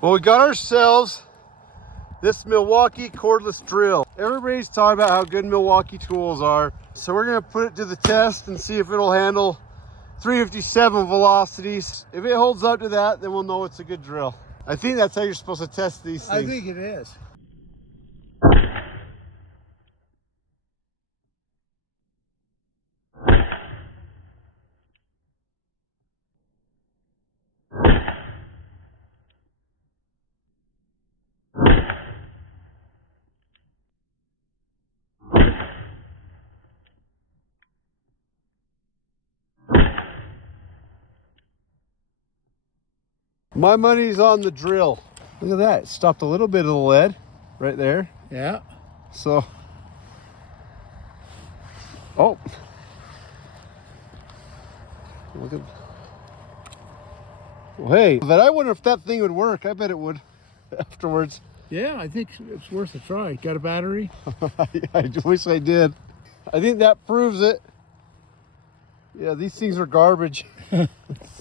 Well, we got ourselves this Milwaukee cordless drill. Everybody's talking about how good Milwaukee tools are. So we're gonna put it to the test and see if it'll handle 357 velocities. If it holds up to that, then we'll know it's a good drill. I think that's how you're supposed to test these things. I think it is. My money's on the drill. Look at that, it stopped a little bit of the lead right there. Yeah. So, oh. Look at, well, hey, but I wonder if that thing would work. I bet it would afterwards. Yeah, I think it's worth a try. Got a battery? I wish I did. I think that proves it. Yeah, these things are garbage.